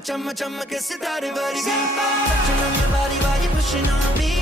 chumma chumma ke sitare vargi. Touching on your body while you pushing on me.